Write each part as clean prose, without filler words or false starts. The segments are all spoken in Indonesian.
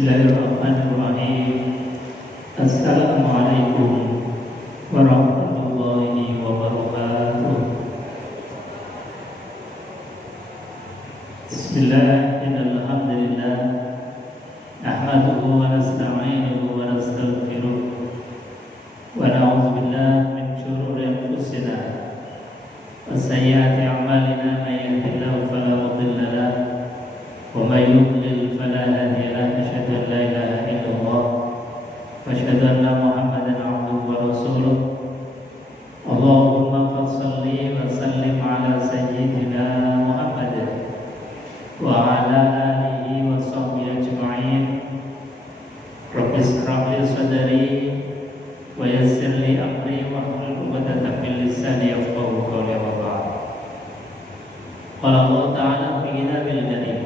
Bismillahirrahmanirrahim. Assalamualaikum warahmatullahi wabarakatuh. Bismillahirrahmanirrahim. Nahmaduhu wa nasta'inuhu wa nastaghfiruh wa na'udzu billahi min shururi anfusina wa sayyiati a'malina, may yahdihillahu fala mudilla lahu wa may yudlil fala hadiya lahu. Asyhadu an la ilaha illallah wa asyhadu anna Muhammadan 'abduhu wa rasuluh. Allahumma shalli wa sallim ala sayyidina Muhammad wa ala alihi wa sahbihi ajma'in. Rabbi ishrah li sadri wa yassir li amri wahlul 'uqdatam min lisani yafqahu qawli. Wa ba'd. Qala Allah ta'ala fi kitabil karim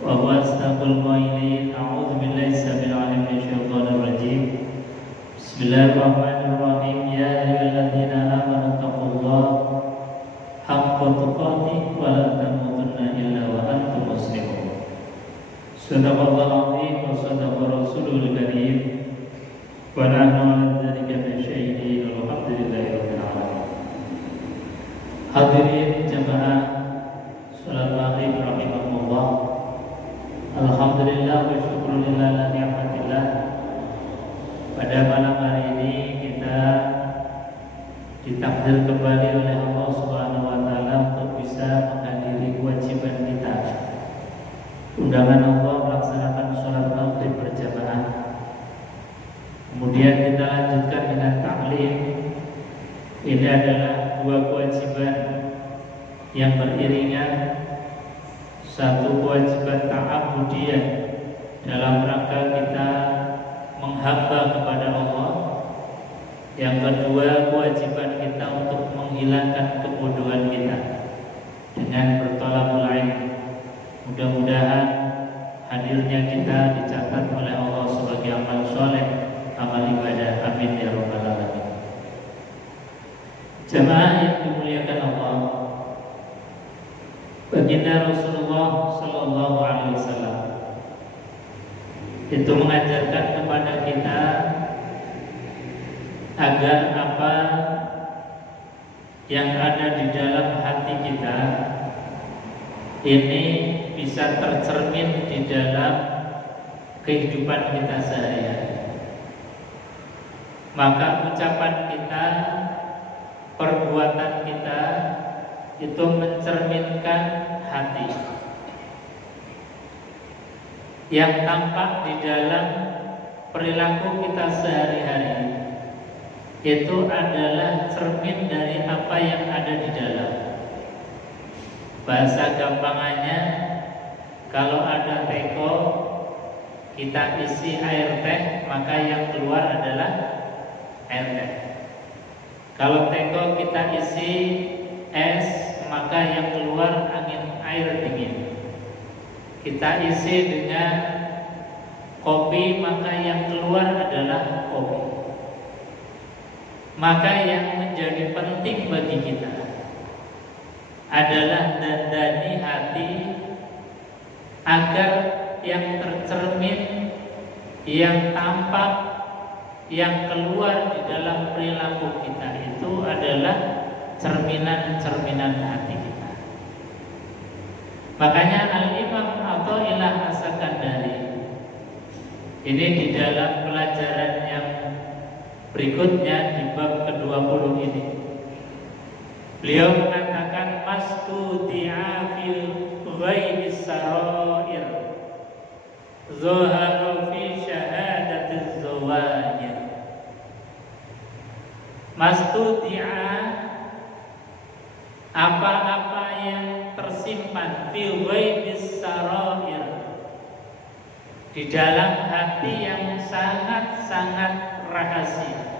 wa huwa asdaqul qailin. A'udzu billahi samil 'alim minasy syaithanir rajim. Bismillahirrahmanirrahim. Ya ayyuhalladzina amanu taqullaha haqqa tuqatih wa la tamutunna illa wa antum muslimun. Shadaqallahul 'azim wa shadaqa rasulul karim wa nahnu 'ala dzalika lasyahidin. Alhamdulillahi rabbil alamin. Hadirin jamaah salat maghrib rahimakumullah. Alhamdulillah wa syukrulillah ala ni'matillah. Pada malam hari ini kita ditakdir kembali oleh Allah Subhanahu wa taala untuk bisa menghadiri kewajiban kita. Undangan Allah melaksanakan sholat maghrib berjamaah. Kemudian kita lanjutkan dengan taklim. Ini adalah dua kewajiban yang beriringan. Satu kewajiban ta'abudiyah dalam rangka kita menghamba kepada Allah. Yang kedua kewajiban kita untuk menghilangkan kebodohan kita dengan bertolakul ilm. Mudah-mudahan hadirnya kita dicatat oleh Allah sebagai amal soleh, amal ibadah. Amin ya rabbal alamin. Jamaah yang dimuliakan Allah, baginda Rasulullah Sallallahu Alaihi Wasallam itu mengajarkan kepada kita agar apa yang ada di dalam hati kita ini bisa tercermin di dalam kehidupan kita sehari-hari. Maka ucapan kita, perbuatan kita itu mencerminkan hati. Yang tampak di dalam perilaku kita sehari-hari itu adalah cermin dari apa yang ada di dalam. Bahasa gampangannya, kalau ada teko kita isi air teh, maka yang keluar adalah air teh. Kalau teko kita isi es, maka yang keluar angin air dingin. Kita isi dengan kopi, maka yang keluar adalah kopi. Maka yang menjadi penting bagi kita adalah dandani hati agar yang tercermin, yang tampak, yang keluar di dalam perilaku kita itu adalah cerminan-cerminan hati kita. Makanya Al-Imam Athaillah As-Sakandari ini di dalam pelajaran yang berikutnya di bab ke-20 ini beliau mengatakan mastudi'a fil ghaibis sarair zahara fi syahadatiz zawahir. Mastudi'a apa-apa yang tersimpan fil ghaibis sarair di dalam hati yang sangat-sangat rahasia.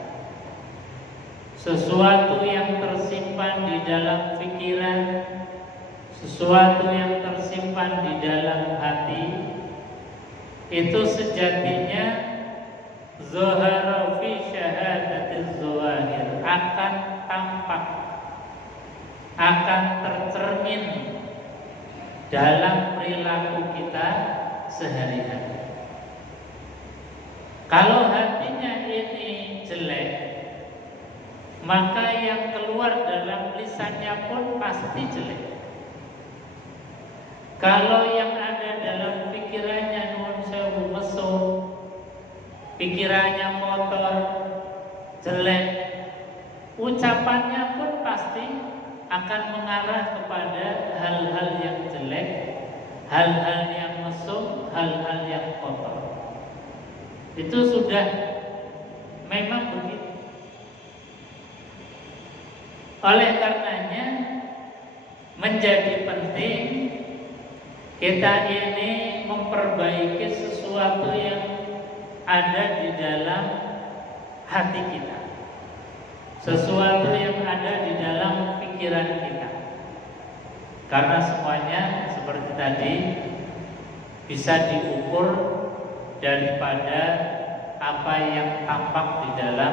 Sesuatu yang tersimpan di dalam pikiran, sesuatu yang tersimpan di dalam hati, itu sejatinya zahara fi syahadatiz zawahir, akan tampak, akan tercermin dalam perilaku kita sehari-hari. Kalau hatinya ini jelek, maka yang keluar dalam lisannya pun pasti jelek. Kalau yang ada dalam pikirannya nuwun sewu mesum, pikirannya kotor, jelek, ucapannya pun pasti akan mengarah kepada hal-hal yang jelek, hal-hal yang mesum, hal-hal yang kotor. Itu sudah memang begitu. Oleh karenanya menjadi penting kita ini memperbaiki sesuatu yang ada di dalam hati kita, sesuatu yang ada di dalam pikiran kita. Karena semuanya seperti tadi bisa diukur daripada apa yang tampak di dalam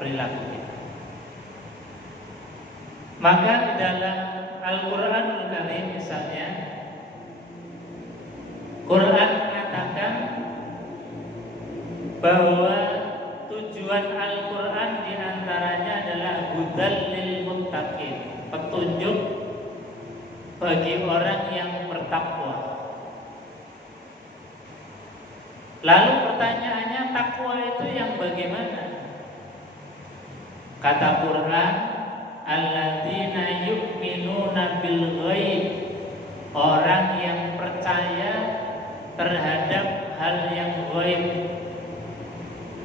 perilaku kita. Maka di dalam Al-Qur'anul Karim misalnya, Quran mengatakan bahwa tujuan Al-Quran diantaranya adalah hudal lil muttaqin, petunjuk bagi orang yang bertakwa. Lalu pertanyaannya, takwa itu yang bagaimana? Kata Quran, alladzina yu'minuna bil ghaib, orang yang percaya terhadap hal yang ghaib.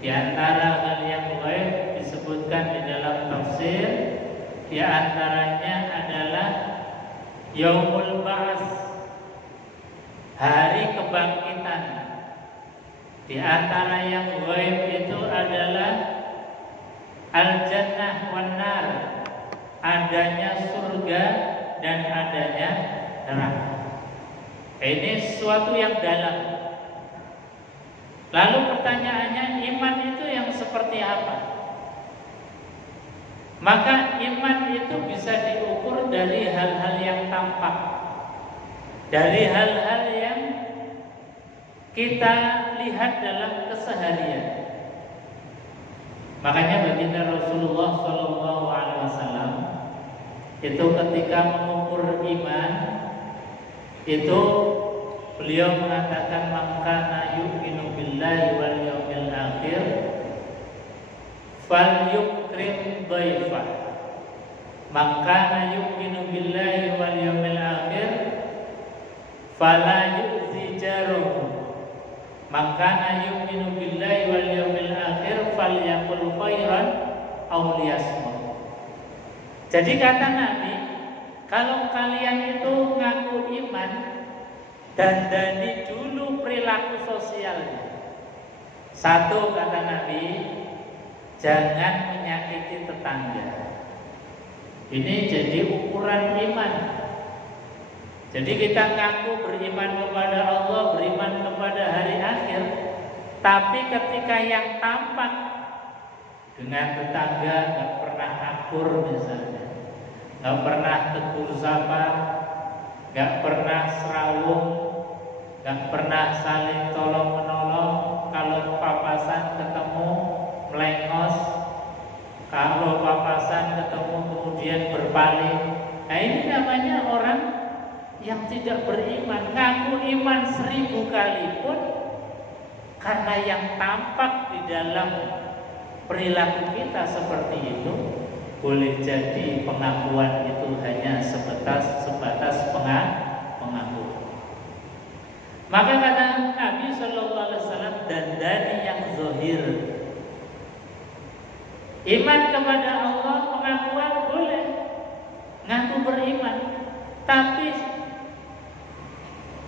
Di antara hal yang ghaib disebutkan di dalam tafsir, di antaranya adalah yaumul ba'ats, hari kebangkitan. Di antara yang ghaib itu adalah al-jannah wan nar, adanya surga dan adanya neraka. Ini sesuatu yang dalam. Lalu pertanyaannya, iman itu yang seperti apa? Maka iman itu bisa diukur dari hal-hal yang tampak, dari hal-hal yang kita lihat dalam keseharian. Makanya baginda Rasulullah SAW itu ketika mengukur iman itu beliau mengatakan, maka yu'minu billahi wal yawmil akhir falyukrim dhaifah. Maka yu'minu billahi wal yawmil akhir fala yu'zi jaruhu. Maka yu'minu billahi wal yawmil akhir falyaqul khairan aw liyasmut. Jadi kata Nabi, kalau kalian itu ngaku iman, dandani dulu perilaku sosialnya. Satu, kata Nabi, jangan menyakiti tetangga. Ini jadi ukuran iman. Jadi kita ngaku beriman kepada Allah, beriman kepada hari akhir, tapi ketika yang tampak dengan tetangga gak pernah akur misalnya, gak pernah tegur sapa, gak pernah serawung, gak pernah saling tolong menolong. Kalau papasan ketemu melengos, kalau papasan ketemu kemudian berpaling. Nah ini namanya orang yang tidak beriman. Ngaku iman 1000 kali pun, karena yang tampak di dalam perilaku kita seperti itu, boleh jadi pengakuan itu hanya sebatas pengakuan. Maka kata Nabi SAW, dandani yang zahir. Iman kepada Allah, pengakuan boleh, ngaku beriman, tapi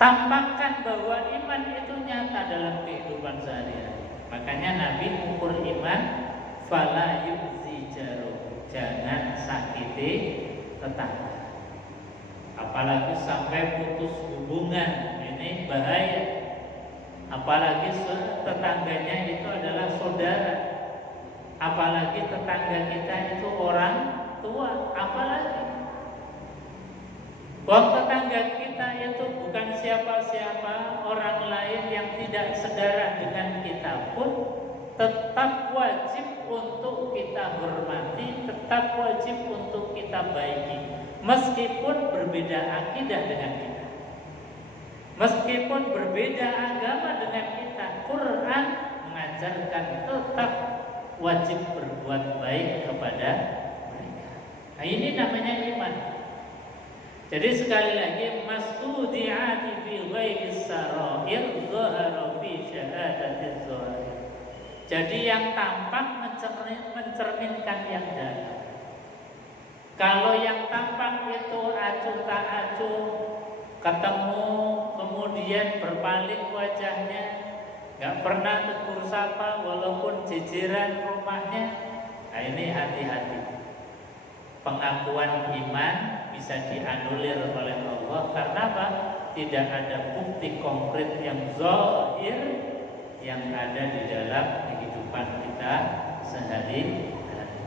tampakkan bahwa iman itu nyata dalam kehidupan sehari-hari. Makanya Nabi ukur iman, fala yu'zi jaruh, jangan sakiti tetangga. Apalagi sampai putus hubungan, ini bahaya. Apalagi tetangganya itu adalah saudara, apalagi tetangga kita itu orang tua, apalagi bahwa tetangga kita itu bukan siapa-siapa, orang lain yang tidak sedara dengan kita pun tetap wajib untuk kita hormati, tetap wajib untuk kita baiki, meskipun berbeda akidah dengan kita, meskipun berbeda agama dengan kita. Quran mengajarkan tetap wajib berbuat baik kepada mereka. Nah, ini namanya iman. Jadi sekali lagi, mastudi'ati fi ghairis sarair zahara fi syahadatiz zahir. Jadi yang tampak mencerminkan yang dalam. Kalau yang tampak itu acuh tak acuh, ketemu kemudian berpaling wajahnya, nggak pernah tegur sapa walaupun jejeran rumahnya, nah ini hati-hati. Pengakuan iman bisa dianulir oleh Allah karena apa? Tidak ada bukti konkret yang zahir yang ada di dalam kehidupan kita sehari-hari.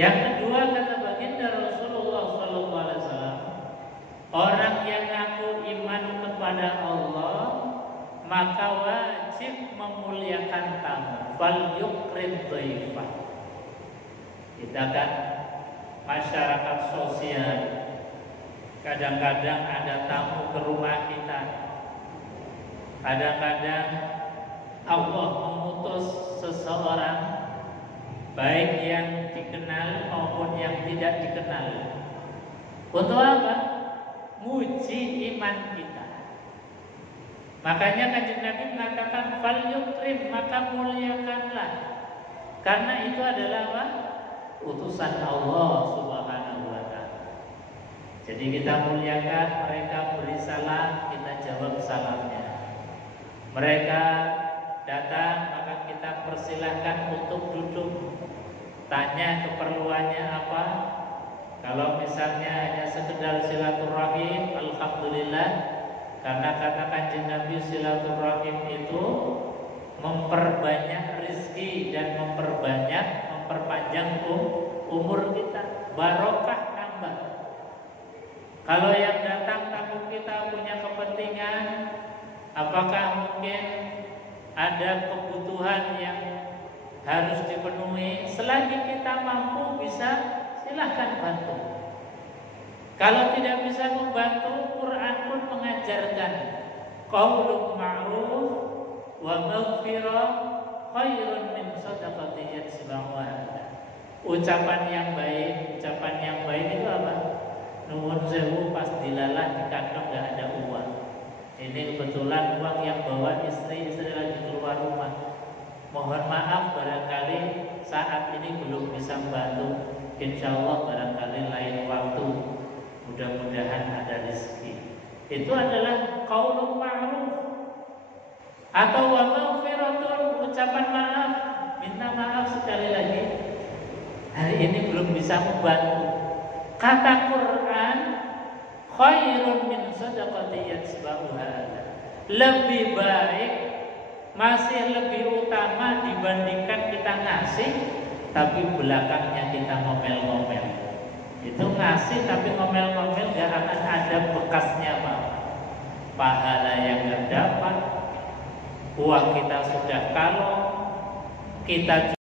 Yang kedua, kata baginda Rasulullah SAW, orang yang ngaku iman kepada Allah maka wajib memuliakan tamu. Fal yukrim dhaifah. Kita kan masyarakat sosial, kadang-kadang ada tamu ke rumah kita, kadang-kadang Allah mengutus seseorang, baik yang dikenal maupun yang tidak dikenal. Untuk apa? Muji iman kita. Makanya Kanjeng Nabi mengatakan fal yukrim, maka muliakanlah, karena itu adalah apa? Utusan Allah Subhanahu wa ta'ala. Jadi kita muliakan, mereka beri salam, kita jawab salamnya. Mereka datang, maka kita persilahkan untuk duduk, tanya keperluannya apa. Kalau misalnya hanya sekedar silaturahim, alhamdulillah, karena kata Kanjeng Nabi silaturahim itu memperbanyak rezeki dan memperpanjang umur kita, barokah nambah. Kalau yang datang tamu kita punya kepentingan, apakah mungkin ada kebutuhan yang harus dipenuhi, selagi kita mampu bisa, silahkan bantu. Kalau tidak bisa membantu, Quran pun mengajarkan qaulun ma'ruf wa maghfirah khairun min shadaqatin yatba'uha. Ucapan yang baik itu apa? Nuwun sewu, pas dilalah di kantong nggak ada uang. Ini kebetulan uang yang bawa istri lagi keluar rumah. Mohon maaf barangkali saat ini belum bisa membantu. Insya Allah barangkali lain waktu, mudah-mudahan ada rezeki. Itu adalah qaulun ma'ruf. Atau wa maghfiratun, ucapan maaf, minta maaf sekali lagi, hari ini belum bisa membantu. Kata Quran, khairun min shadaqatin yatba'uha. Lebih baik, masih lebih utama dibandingkan kita ngasih tapi belakangnya kita ngomel-ngomel. Itu ngasih tapi ngomel-ngomel, gak akan ada bekasnya apa. Pahala yang terdapat, uang kita sudah kalau kita